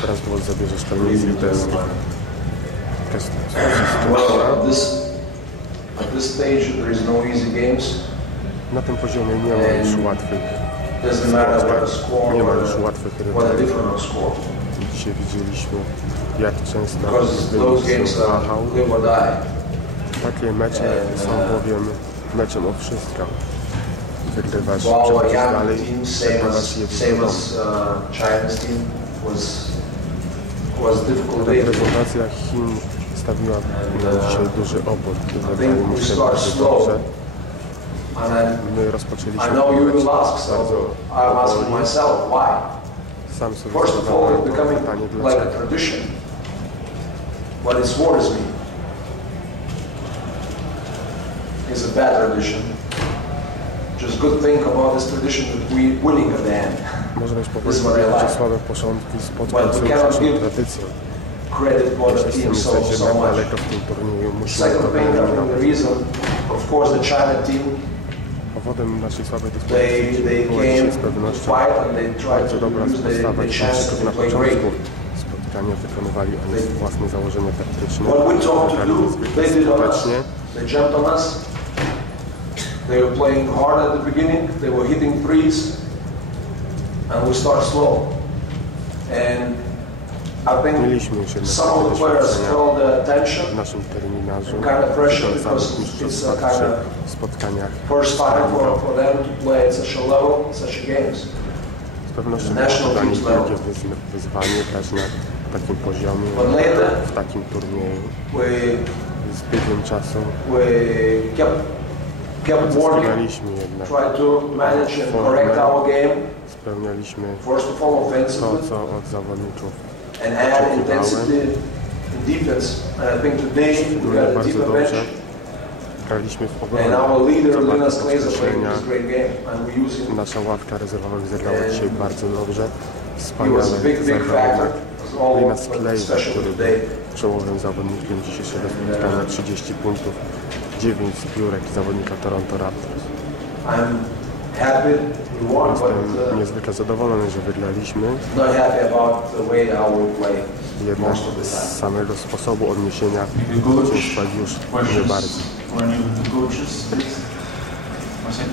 Teraz głos zabierzesz Kamil Litewski. Na tym poziomie nie ma już łatwych spotkań, nie ma już łatwych rywali. Dzisiaj widzieliśmy, jak często wynik się wahał. Takie mecze są bowiem meczem o wszystko. Wygrywasz, przechodzisz dalej, przegrywasz je w domu. Reprezentacja Chin stawiła na dzisiaj duży opór, który wydaje mi się bardzo dobrze. My rozpoczęliśmy mecz bardzo powoli. Sam sobie zadałem pytanie, dlaczego. Można już powiedzieć, że słabe początki spotkań są przecież tradycją. Jeśli jesteście na daleko w tym turnieju, musimy to wyeliminować. Powodem naszej słabej dyspozycji była dzisiaj z pewnością bardzo dobra postawa i przykład na początku spotkania wykonywali oni własne założenia taktyczne, grali niezwykle skutecznie. They were playing hard at the beginning, they were hitting threes, and we start slow. And I think some of the players felt the tension, kind of pressure, because it's a kind of first time for them to play at such a level, such a games. Z pewnością było dla nich wielkie wyzwanie grać na takim poziomie, w takim turnieju. Z biegiem czasu spełnialiśmy jednak formę, spełnialiśmy to, co od zawodników oczekiwałem. Bardzo dobrze graliśmy w obronie, co warto podkreślenia. Nasza ławka rezerwowych zagrała dzisiaj bardzo dobrze. Wspaniale zagrał Linas Klejda, który był czołowym zawodnikiem dzisiejszego spotkania. 30 punktów, 9 zbiórek zawodnika Toronto Raptors. Jestem niezwykle zadowolony, że wygraliśmy. Jednak z samego sposobu odniesienia zwycięstwa już nie bardzo.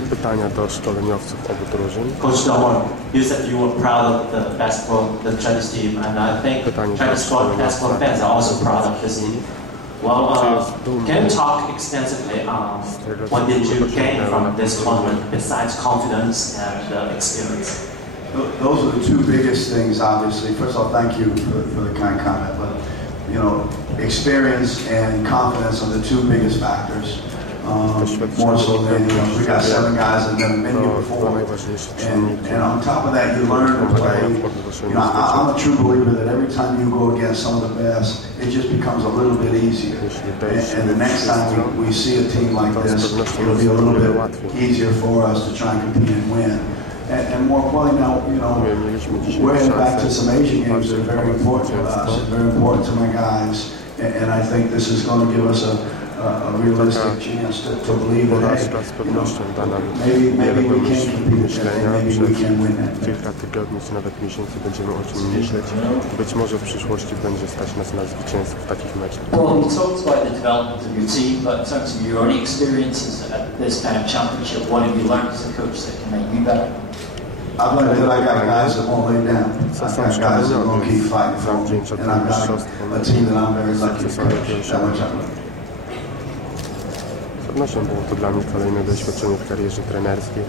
Pytania do szkoleniowców obu drużyn. Coach Delmore, you said you were proud of the basketball, the Chinese team, and I think Chinese basketball fans are also proud of this team. Well, can you talk extensively on what did you gain from this tournament besides confidence and experience? Those are the two biggest things, obviously. First of all, thank you for the kind comment, but you know, experience and confidence are the two biggest factors. More so than, we got 7 guys that have never been here before, and on top of that, you learn to play. You know, I'm a true believer that every time you go against some of the best, it just becomes a little bit easier. And the next time we see a team like this, it'll be a little bit easier for us to try and compete and win. And more importantly now, you know, we're heading back to some Asian games that are very important to us, very important to my guys, and I think this is going to give us a realistic chance to believe that, hey, maybe we can compete and maybe we can win that. Kilka tygodni czy nawet miesięcy będziemy o czym myśleć. Być może w przyszłości będzie stać nas na zwycięstwo w takich meczach. Well, you talked about the development of your team, but in terms of your own experiences at this kind of championship, what have you learned as a coach that can make you better? I've learned that I got guys that won't lay down. I got guys that won't keep fighting for me, and I've got a team that I'm very lucky to coach. That much I've learned. Z pewnością było to dla mnie kolejne doświadczenie w karierze trenerskiej.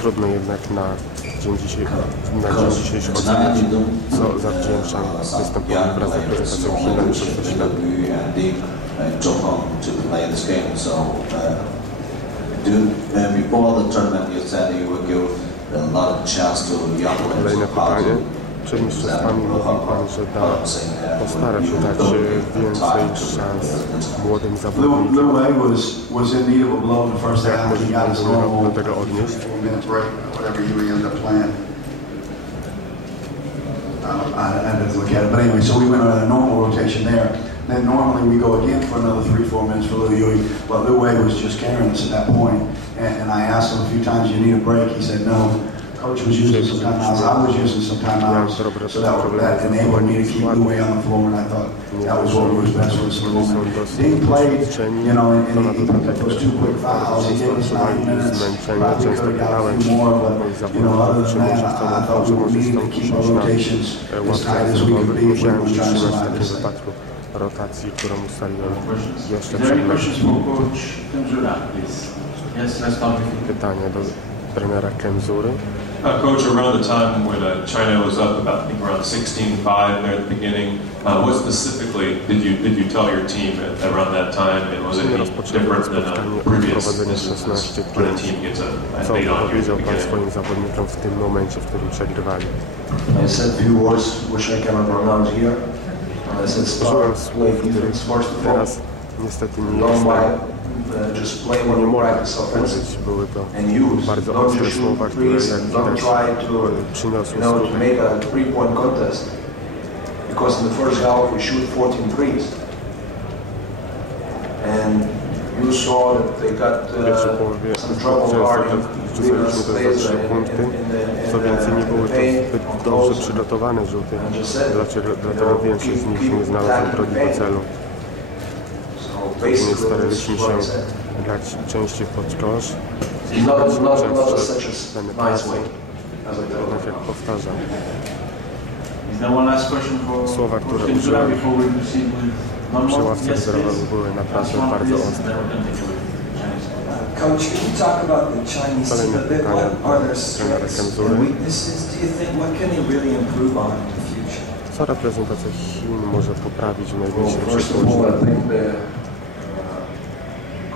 Trudno jednak na dzień dzisiejszy ocenić, co zawdzięczam występowi wraz z reprezentacją Chin na mistrzostwach świata. Kolejne pytanie. Przed mistrzostwami mówił Pan, że postara się dać więcej szans młodym zawodnikom. Jak możemy do tego odnieść? I had to look at it, but anyway, so we went on a normal rotation there. Then normally we go again for another 3-4 minutes for Liu Yui, but Liu Wei was just carrying us at that point. And I asked him a few times, "You need a break?" He said no. Coach was using some timeouts. I was using some timeouts, so that enabled me to keep the way on the floor, and I thought that was what was best for us in the moment. Dean played, you know, and he picked up those 2 quick fouls. He gave us 9 minutes. Probably could have got a few more, but, you know, other than that, I thought we were needing to keep our rotations as tight as we could be if we were trying to survive this thing. Rotacji, którą ustaliłem jeszcze przed meczem. Pytanie do trenera Kemzury. Coach, around the time when China was up about, I think, around 16-5 there at the beginning, what specifically did you tell your team around that time, and was it any different than previous instances when a team gets a lead on you at the beginning? Swoim zawodnikom w tym momencie, w którym przegrywali. I said few words which I cannot pronounce here. I said start play defense first of all. Teraz niestety nie jest just play when you practice offensive były to and use. bardzo Don't ostre just słowa, shoot które threes. jak Don't widać try to, przyniosły to skutek. make a 3-point contest, because in the first half we shoot 14 threes, and you saw that they got some trouble guarding Litwa's plays Co więcej, nie były to zbyt dobrze przygotowane rzuty, dlatego większość z nich nie znalazła drogi do celu. Nie staraliśmy się grać częściej pod kosz, tak jak powtarzam. Słowa, które użyłem przy ławce rezerwowej były naprawdę bardzo ostre. Coach, can you talk about the Chinese team a bit? What are their strengths and weaknesses? Do you think what can they really improve on in the future? Co reprezentacja Chin może poprawić w najbliższej przyszłości?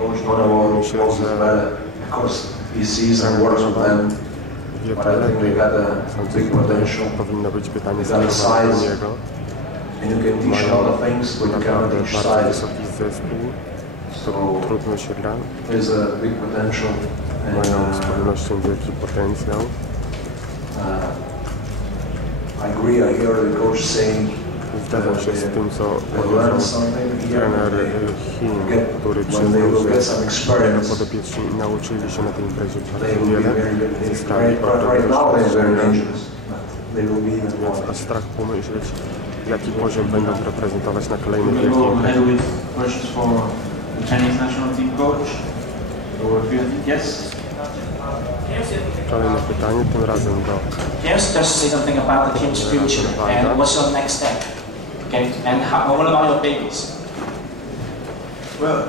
Myślę, że powinno być pytanie skierowane do niego. Mają naprawdę bardzo wysoki zespół, z którym trudno się gra. Mają z pewnością wielki potencjał. Zgadzam się z tym, co powiedział trener Chin, który przyznał, że podopieczni nauczyli się na tej imprezie bardzo wiele, zyskali ogromne doświadczenia, więc aż strach pomyśleć, jaki poziom będą reprezentować na kolejnych wielkich imprezach. Kolejne pytanie, tym razem do Yes, just say something about the team's future and what's your next step? Okay, and what about your babies? Well,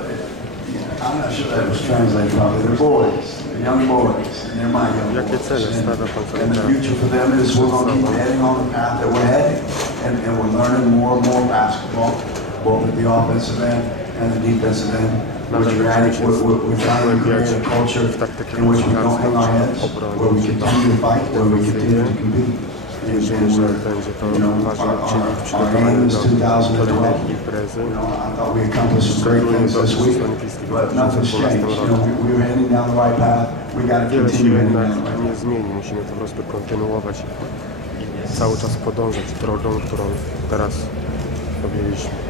I'm not sure that was translated properly. They're boys, they're young boys, and they're my young Jakie boys. cele stawia pan sobie And the future for them is we're going to keep heading on the path that we're heading, and we're learning more and more basketball, both at the offensive end and the defensive end. We're trying to create a culture in which we don't hang our heads, where we continue to fight, where we continue to compete. Wierzymy, że będzie to ważny czynnik w przygotowaniu do kolejnej imprezy. Szczególnie do olimpijskich w 2012 roku. Wiele się jednak nie zmieni, musimy po prostu kontynuować i cały czas podążać drogą, którą teraz podjęliśmy.